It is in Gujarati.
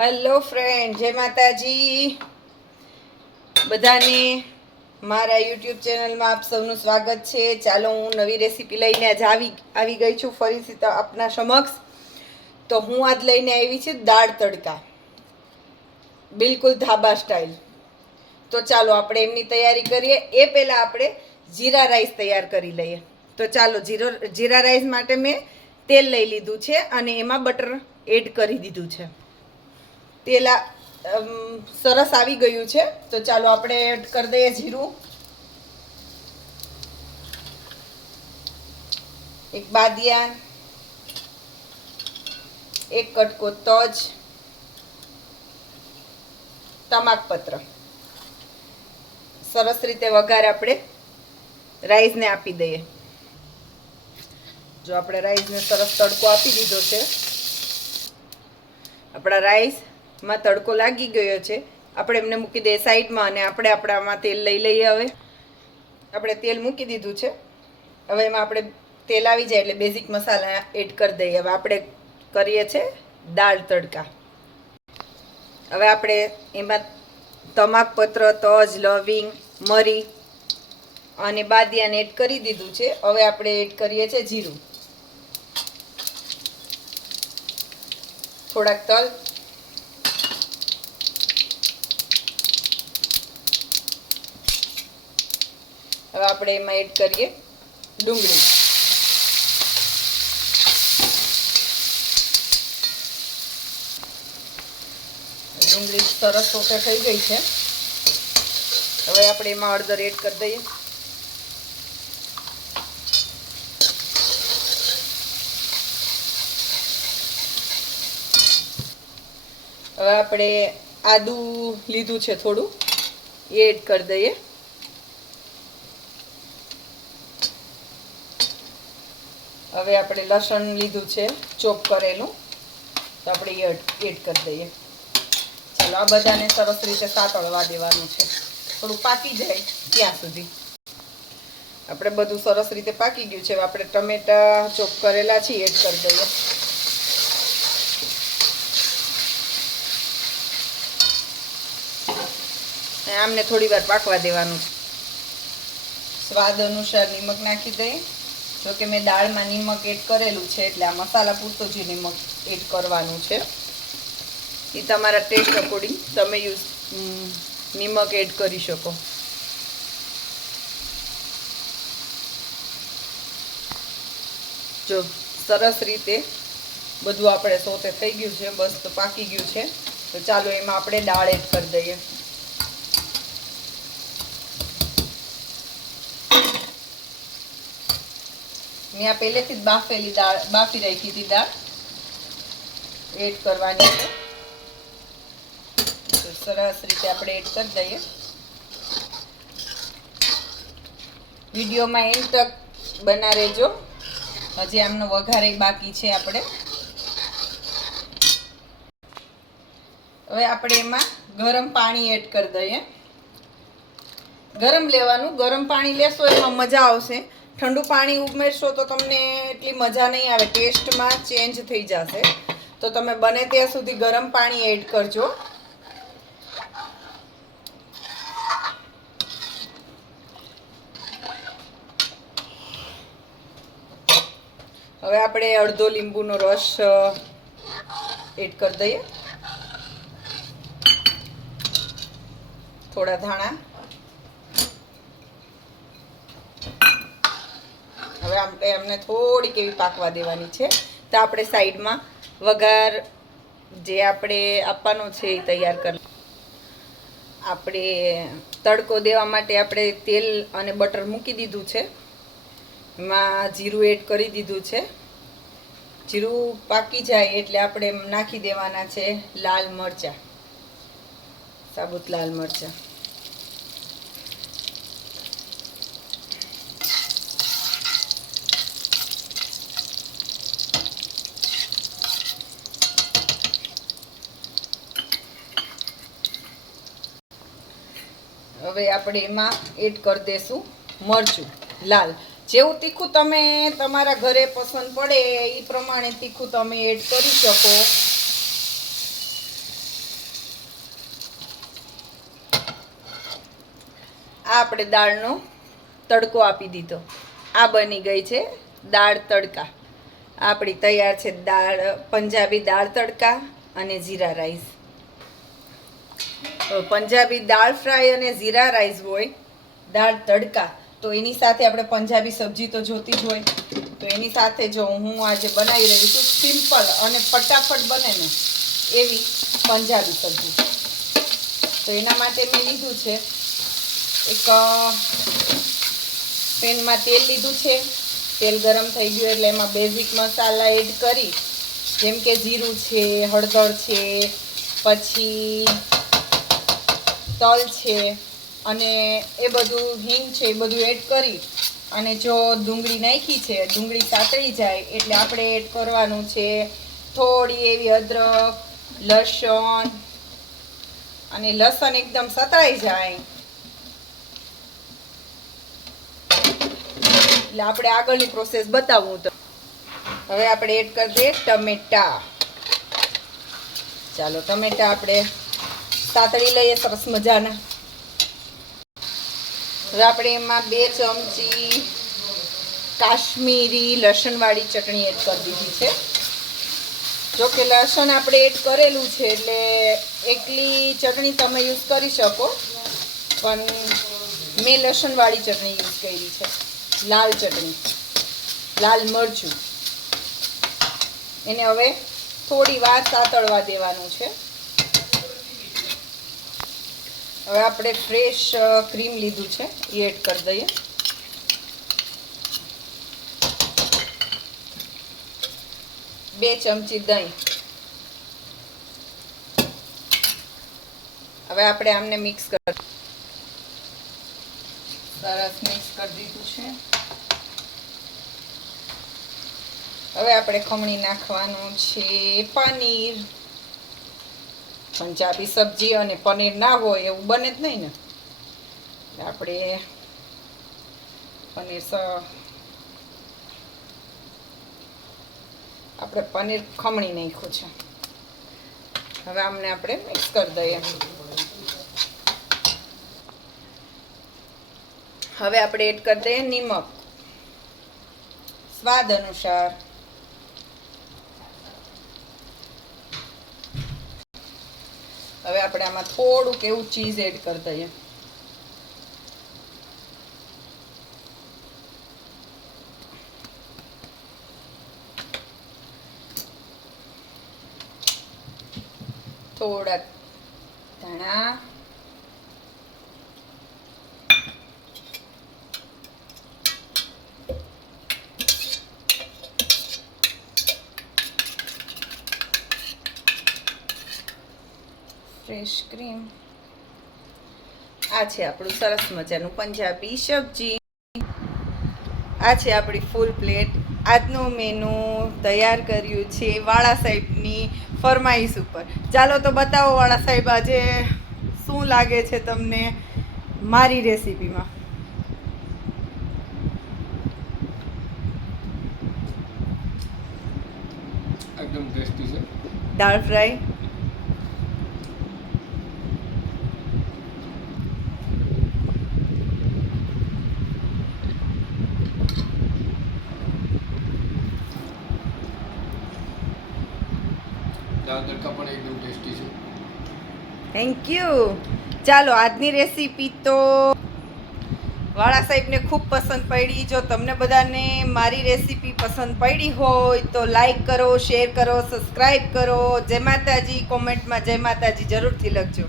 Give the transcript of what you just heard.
હેલો ફ્રેન્ડ, જય માતાજી બધાને. મારા યુટ્યુબ ચેનલમાં આપ સૌનું સ્વાગત છે. ચાલો, હું નવી રેસીપી લઈને આજ આવી ગઈ છું ફરીથી તો આપના સમક્ષ. તો હું આજ લઈને આવી છું દાળ તડકા, બિલકુલ ધાબા સ્ટાઇલ. તો ચાલો આપણે એમની તૈયારી કરીએ. એ પહેલાં આપણે જીરા રાઈસ તૈયાર કરી લઈએ. તો ચાલો, જીરા રાઈસ માટે મેં તેલ લઈ લીધું છે અને એમાં બટર એડ કરી દીધું છે. તેલ સરસ આવી ગયું છે. તો ચાલો આપણે એડ કરી દઈએ જીરું, એક બાદિયા, એક કટકો તજ, તમાકપત્ર. સરસ રીતે વઘાર આપણે રાઈસને આપી દઈએ. જો આપણે રાઈસને સરસ તડકો આપી દીધો છે, આપણા રાઈસમાં તડકો લાગી ગયો છે. આપણે એમને મૂકી દઈએ સાઈડમાં અને આપણે આપણામાં તેલ લઈ લઈએ. હવે આપણે તેલ મૂકી દીધું છે. હવે એમાં આપણે તેલ આવી જાય એટલે બેઝિક મસાલા એડ કરી દઈએ. હવે આપણે કરીએ છીએ દાળ તડકા. હવે આપણે એમાં તમાકપત્ર, તજ, લવિંગ, મરી અને બાદિયાને એડ કરી દીધું છે. હવે આપણે એડ કરીએ છીએ જીરું, થોડાક તલ, હવે આપણે એમાં એડ કરીએ ડુંગળી. ડુંગળી સરસ સોતે થઈ ગઈ છે. હવે આપણે એમાં હળદર એડ કરી દઈએ. હવે આપણે આદું લીધું છે થોડું, એ એડ કરી દઈએ. હવે આપણે લસણ લીધું છે ચોપ કરેલું, તો આપણે એ એડ કરી દઈએ. ચાલો, આ બધાને સરસ રીતે સાતળવા દેવાનું છે, થોડું પાકી જાય ત્યાં સુધી. આપણે બધું સરસ રીતે પાકી ગયું છે. હવે આપણે ટમેટા ચોપ કરેલા છે એડ કરી દઈએ. આમને થોડી વાર પાકવા દેવાનું છે. સ્વાદ અનુસાર નિમક નાખી દઈએ. જોકે મેં દાળમાં નિમક એડ કરેલું છે એટલે આ મસાલા પૂરતો જ નિમક એડ કરવાનું છે. એ તમારા ટેસ્ટ અકોર્ડિંગ તમે નિમક એડ કરી શકો. જો સરસ રીતે બધું આપણે સોતે થઈ ગયું છે, બસ તો પાકી ગયું છે. તો ચાલો એમાં આપણે દાળ એડ કરી દઈએ. મેં આ પહેલેથી જ બાફેલી દાળ બાફી રાખી હતી, દાળ એડ કરવાની છે. તો સરસ રીતે આપણે એડ કરી દઈએ. વિડીયોમાં એન્ડ તક બના રહેજો, હજી આમનો વઘાર બાકી છે. આપણે હવે આપણે એમાં ગરમ પાણી એડ કરી દઈએ. ગરમ લેવાનું, ગરમ પાણી લેશો એમાં મજા આવશે. ઠંડુ પાણી ઉમેરશો તો તમને એટલી મજા નહીં આવે, ટેસ્ટમાં ચેન્જ થઈ જશે. તો તમે બને ત્યાં સુધી ગરમ પાણી એડ કરજો. હવે આપણે અડધો લીંબુનો રસ એડ કરી દઈએ, થોડા ધાણા. હવે આપણે એમને થોડીક એવી પાકવા દેવાની છે. તો આપણે સાઈડમાં વઘાર જે આપણે આપવાનો છે એ તૈયાર કરી. આપણે તડકો દેવા માટે આપણે તેલ અને બટર મૂકી દીધું છે. એમાં જીરું એડ કરી દીધું છે. જીરું પાકી જાય એટલે આપણે નાખી દેવાના છે લાલ મરચાં, સાબુત લાલ મરચાં. હવે આપણે એમાં એડ કરી દઈશું મરચું લાલ. જેવું તીખું તમે તમારા ઘરે પસંદ પડે એ પ્રમાણે તીખું તમે એડ કરી શકો. આપણે દાળનો તડકો આપી દીધો. આ બની ગઈ છે દાળ તડકા. આપણી તૈયાર છે દાળ, પંજાબી દાળ તડકા અને જીરા રાઈસ. પંજાબી દાળ ફ્રાય અને જીરા રાઈસ હોય, દાળ તડકા, તો એની સાથે આપણે પંજાબી સબ્જી તો જોતી જ હોય. તો એની સાથે જો હું આજે બનાવી રહી છું સિમ્પલ અને ફટાફટ બને ને એવી પંજાબી સબ્જી. તો એના માટે મેં લીધું છે એક પેનમાં તેલ લીધું છે. તેલ ગરમ થઈ ગયું એટલે એમાં બેઝિક મસાલા એડ કરી, જેમ કે જીરું છે, હળદર છે, પછી તલ છે અને એ બધું હિંગ છે, એ બધું એડ કરી અને જો ડુંગળી નાખી છે, ડુંગળી સાતળી જાય એટલે આપણે એડ કરવાનું છે થોડી એવી અદરક, લસણ, અને લસણ એકદમ સતળાઈ જાય એટલે આપણે આગળની પ્રોસેસ બતાવું. તો હવે આપણે એડ કરી દઈએ ટમેટા. ચાલો ટમેટા આપણે સાતળી લઈએ સરસ મજાના. હવે આપણે એમાં 2 ચમચી કાશ્મીરી લસણવાળી ચટણી એડ કરી દીધી છે. જો કે લસણ આપણે એડ કરેલું છે એટલે એકલી ચટણી તમે યુઝ કરી શકો, પણ મેં લસણવાળી ચટણી યુઝ કરી છે. લાલ ચટણી, લાલ મરચું. એને હવે થોડી વાર સાતળવા દેવાનું છે. હવે આપણે ફ્રેશ ક્રીમ લીધું છે એ એડ કરી દઈએ. બે ચમચી દહીં. હવે આપણે આમને મિક્સ કરી સરસ મિક્સ કરી દીધું છે. હવે આપણે ખમણી નાખવાનું છે પનીર. પંજાબી સબ્જી અને પનીર ના હોય એવું બને જ નહીં ને. આપણે પનીર ખમણી નાખ્યું છે. હવે આમને આપણે મિક્સ કરી દઈએ. હવે આપણે એડ કરી દઈએ નિમક સ્વાદ અનુસાર. હવે આપણે આમાં થોડુંક એવું ચીઝ એડ કરી દઈએ. થોડા ધાણા, ફ્રેશ ક્રીમ. આ છે આપણું સરસ મજાનું પંજાબી સબ્જી. આ છે આપણી ફૂલ પ્લેટ. આજનું મેનુ તૈયાર કર્યું છે વાળા સાહેબની ફરમાઈશ ઉપર. ચાલો તો બતાવો વાળા સાહેબ આજે શું લાગે છે તમને મારી રેસીપીમાં. એકદમ ટેસ્ટી છે. દાળ ફ્રાય, દાળ તડકા પણ એકદમ ટેસ્ટી છે. Thank you. ચાલો આજની રેસીપી તો વાળા સાહેબને ખૂબ પસંદ પડી. જો તમને બધાને મારી રેસીપી પસંદ પડી હોય તો લાઈક કરો, શેર કરો, સબસ્ક્રાઈબ કરો. જય માતાજી. કોમેન્ટમાં જય માતાજી જરૂરથી લખજો.